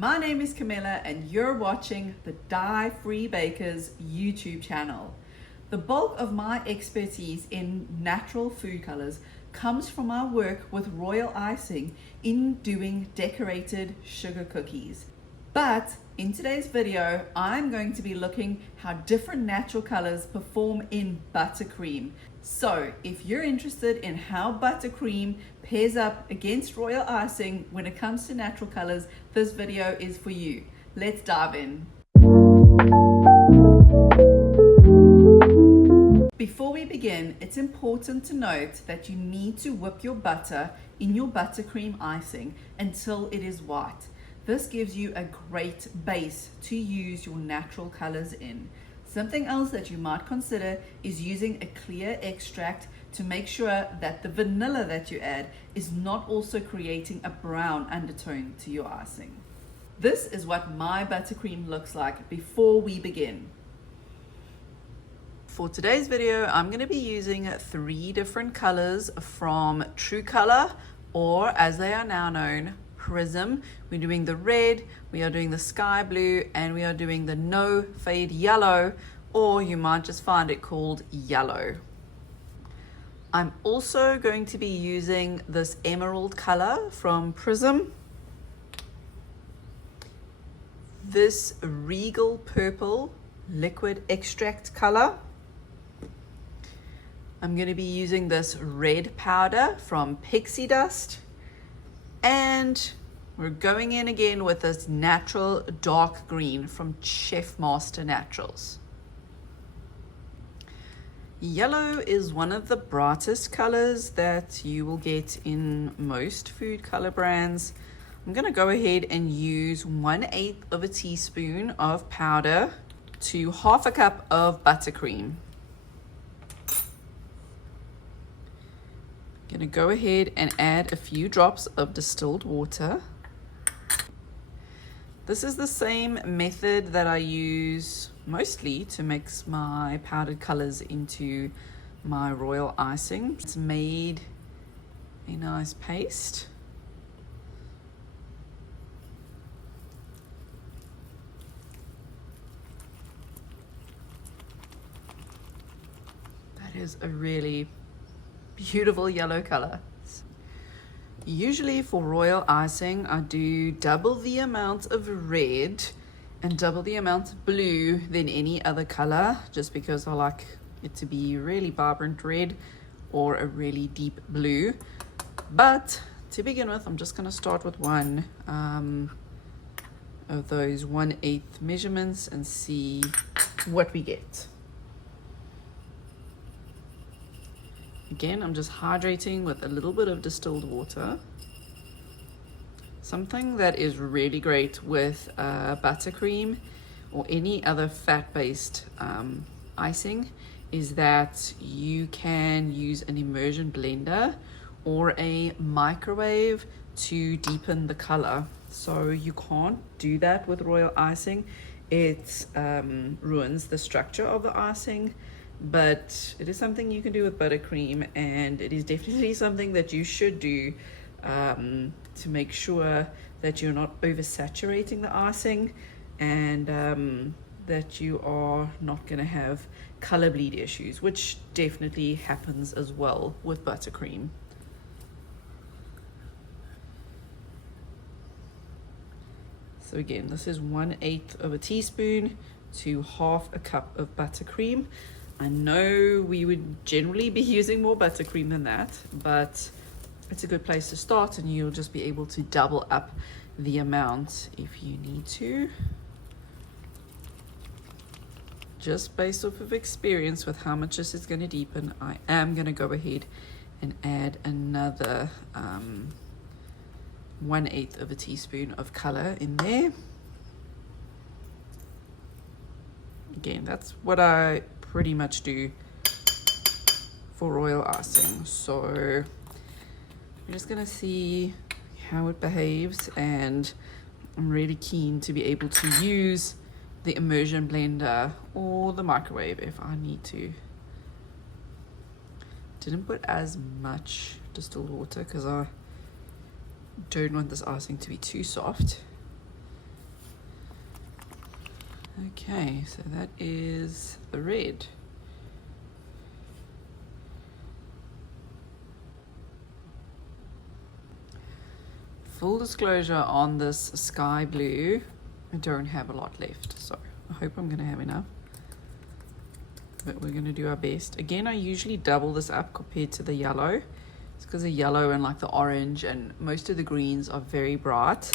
My name is Camilla and you're watching the Dye Free Bakers YouTube channel. The bulk of my expertise in natural food colors comes from my work with royal icing in doing decorated sugar cookies. But in today's video, I'm going to be looking how different natural colors perform in buttercream. So if you're interested in how buttercream pairs up against royal icing when it comes to natural colors, this video is for you. Let's dive in. Before we begin, it's important to note that you need to whip your butter in your buttercream icing until it is white. This gives you a great base to use your natural colors in. Something else that you might consider is using a clear extract to make sure that the vanilla that you add is not also creating a brown undertone to your icing. This is what my buttercream looks like before we begin. For today's video, I'm going to be using 3 different colors from Trucolor, or as they are now known, Prism. We're doing the red, we are doing the sky blue, and we are doing the no fade yellow, or you might just find it called yellow. I'm also going to be using this emerald color from Prism, this regal purple liquid extract color. I'm going to be using this red powder from Pixie Dust, and we're going in again with this natural dark green from Chefmaster Naturals. Yellow is one of the brightest colors that you will get in most food color brands. I'm going to go ahead and use 1/8 of a teaspoon of powder to 1/2 cup of buttercream. Going to go ahead and add a few drops of distilled water. This is the same method that I use mostly to mix my powdered colors into my royal icing. It's made a nice paste. That is a really beautiful yellow color. Usually for royal icing, I do double the amount of red and double the amount of blue than any other color, just because I like it to be really vibrant red or a really deep blue. But to begin with, I'm just going to start with one of those 1/8 measurements and see what we get. Again, I'm just hydrating with a little bit of distilled water. Something that is really great with buttercream or any other fat-based icing is that you can use an immersion blender or a microwave to deepen the color. So you can't do that with royal icing. It ruins the structure of the icing. But it is something you can do with buttercream, and it is definitely something that you should do to make sure that you're not oversaturating the icing, and that you are not going to have color bleed issues, which definitely happens as well with buttercream. So again, this is 1/8 of a teaspoon to 1/2 cup of buttercream. I know we would generally be using more buttercream than that, but it's a good place to start, and you'll just be able to double up the amount if you need to. Just based off of experience with how much this is going to deepen, I am going to go ahead and add another 1/8 of a teaspoon of color in there. Again, that's what I pretty much do for royal icing. So we're just gonna see how it behaves, and I'm really keen to be able to use the immersion blender or the microwave if I need to. Didn't put as much distilled water because I don't want this icing to be too soft. Okay, so that is the red. Full disclosure on this sky blue, I don't have a lot left, so I hope I'm gonna have enough, but we're gonna do our best. Again, I usually double this up compared to the yellow. It's because the yellow and like the orange and most of the greens are very bright,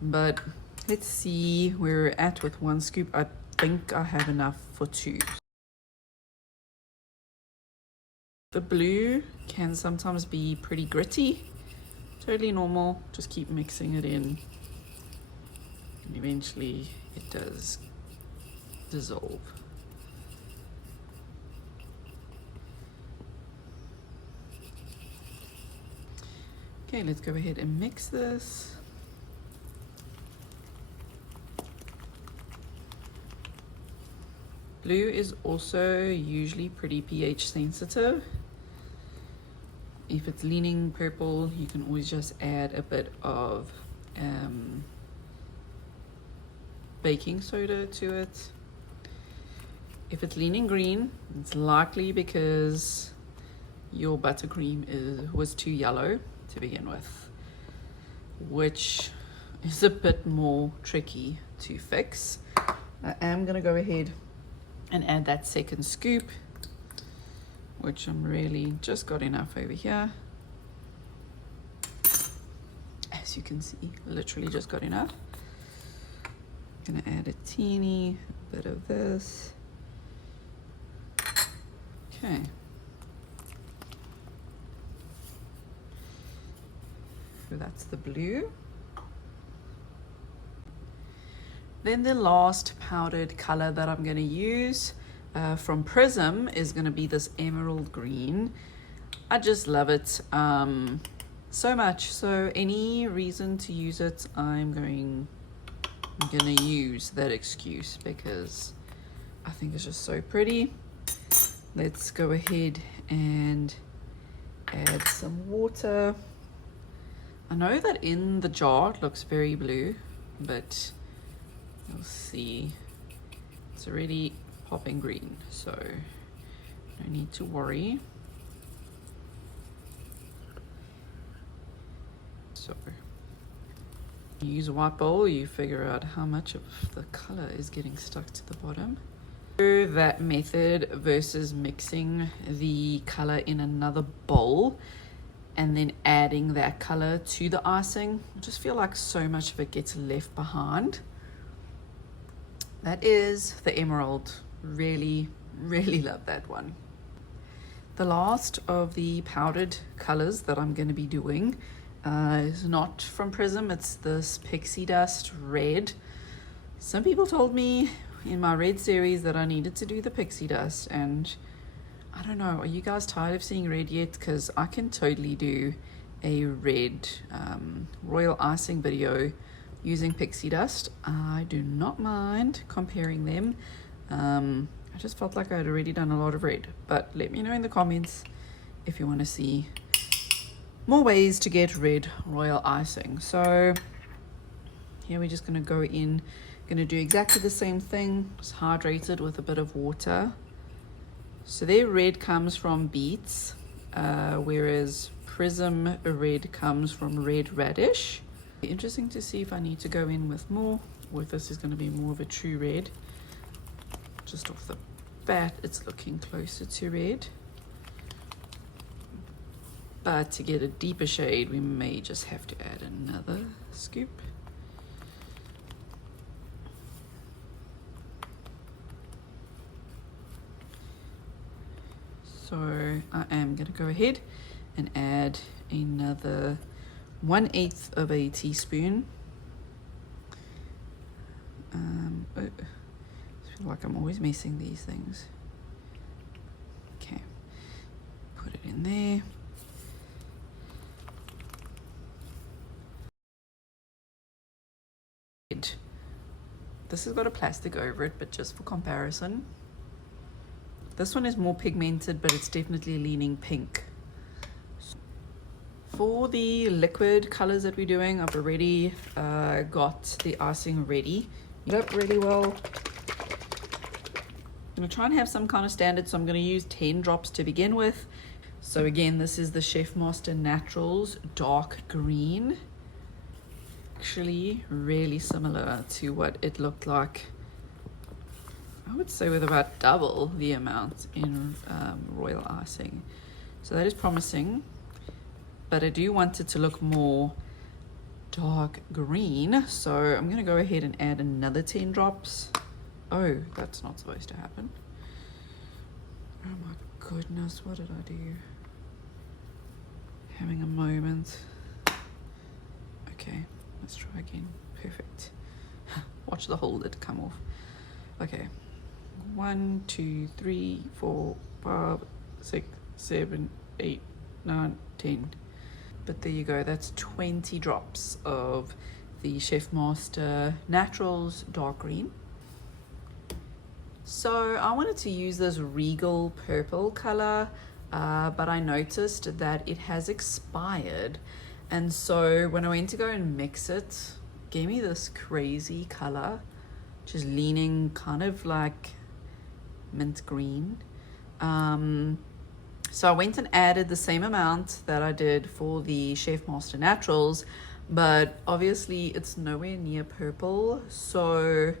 but let's see where we're at with one scoop. I think I have enough for two. The blue can sometimes be pretty gritty. Totally normal, just keep mixing it in and eventually it does dissolve. Okay, let's go ahead and mix this. Blue is also usually pretty pH sensitive. If it's leaning purple, you can always just add a bit of baking soda to it. If it's leaning green, it's likely because your buttercream was too yellow to begin with, which is a bit more tricky to fix. I am going to go ahead and add that second scoop, which I'm really just got enough over here. As you can see, literally just got enough. I'm gonna add a teeny bit of this. Okay. So that's the blue. Then the last powdered color that I'm gonna use from Prism is going to be this emerald green. I just love it so much, so any reason to use it, I'm gonna use that excuse because I think it's just so pretty. Let's go ahead and add some water. I know that in the jar it looks very blue, but you'll see it's already popping green, so no need to worry. So you use a white bowl, you figure out how much of the color is getting stuck to the bottom. That method versus mixing the color in another bowl and then adding that color to the icing, I just feel like so much of it gets left behind. That is the emerald. Really love that one. The last of the powdered colors that I'm going to be doing is not from Prism. It's this Pixie Dust red. Some people told me in my red series that I needed to do the Pixie Dust, and I don't know, are you guys tired of seeing red yet? Because I can totally do a red royal icing video using Pixie Dust. I do not mind comparing them. I just felt like I had already done a lot of red, but let me know in the comments if you want to see more ways to get red royal icing. So here we're just going to go in, going to do exactly the same thing, just hydrate it with a bit of water. So their red comes from beets, whereas Prism red comes from red radish. Interesting to see if I need to go in with more, or if this is going to be more of a true red. Just off the bat, it's looking closer to red. But to get a deeper shade, we may just have to add another scoop. So I am going to go ahead and add another 1/8 of a teaspoon. I feel like I'm always messing these things. Okay, put it in there. This has got a plastic over it, but just for comparison. This one is more pigmented, but it's definitely leaning pink. For the liquid colors that we're doing, I've already got the icing ready up really well. I'm going to try and have some kind of standard, so I'm going to use 10 drops to begin with. So again, this is the Chefmaster Naturals Dark Green. Actually really similar to what it looked like, I would say, with about double the amount in royal icing. So that is promising, but I do want it to look more dark green, so I'm going to go ahead and add another 10 drops. Oh, that's not supposed to happen. Oh my goodness, what did I do? Having a moment. Okay, let's try again. Perfect. Watch the whole lid come off. Okay, 1, 2, 3, 4, 5, 6, 7, 8, 9, 10. But there you go, that's 20 drops of the Chefmaster Naturals Dark Green. So I wanted to use this Regal purple color, but I noticed that it has expired. And so when I went to go and mix it, it gave me this crazy color, just leaning kind of like mint green. So I went and added the same amount that I did for the Chefmaster Naturals, but obviously it's nowhere near purple. So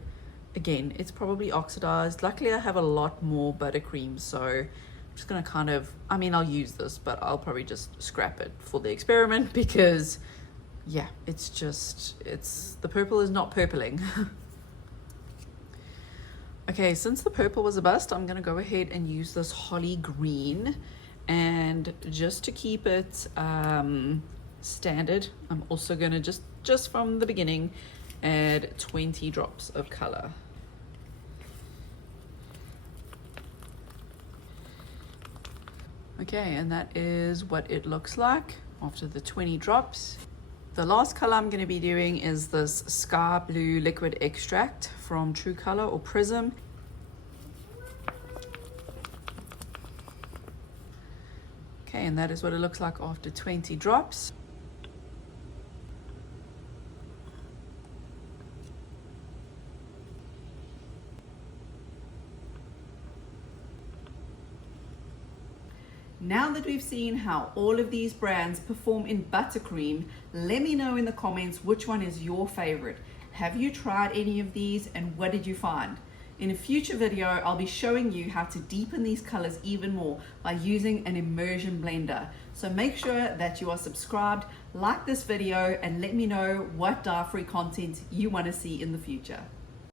again, it's probably oxidized. Luckily I have a lot more buttercream, so I'm just gonna kind of, I mean, I'll use this, but I'll probably just scrap it for the experiment because yeah, it's the purple is not purpling. Okay, since the purple was a bust, I'm gonna go ahead and use this holly green, and just to keep it standard, I'm also gonna just from the beginning add 20 drops of color. Okay, and that is what it looks like after the 20 drops. The last color I'm going to be doing is this sky blue liquid extract from Trucolor or Prism. Okay, and that is what it looks like after 20 drops. Now that we've seen how all of these brands perform in Buttercream, let me know in the comments which one is your favorite. Have you tried any of these and what did you find? In a future video, I'll be showing you how to deepen these colors even more by using an immersion blender. So make sure that you are subscribed, like this video, and let me know what dye-free content you want to see in the future.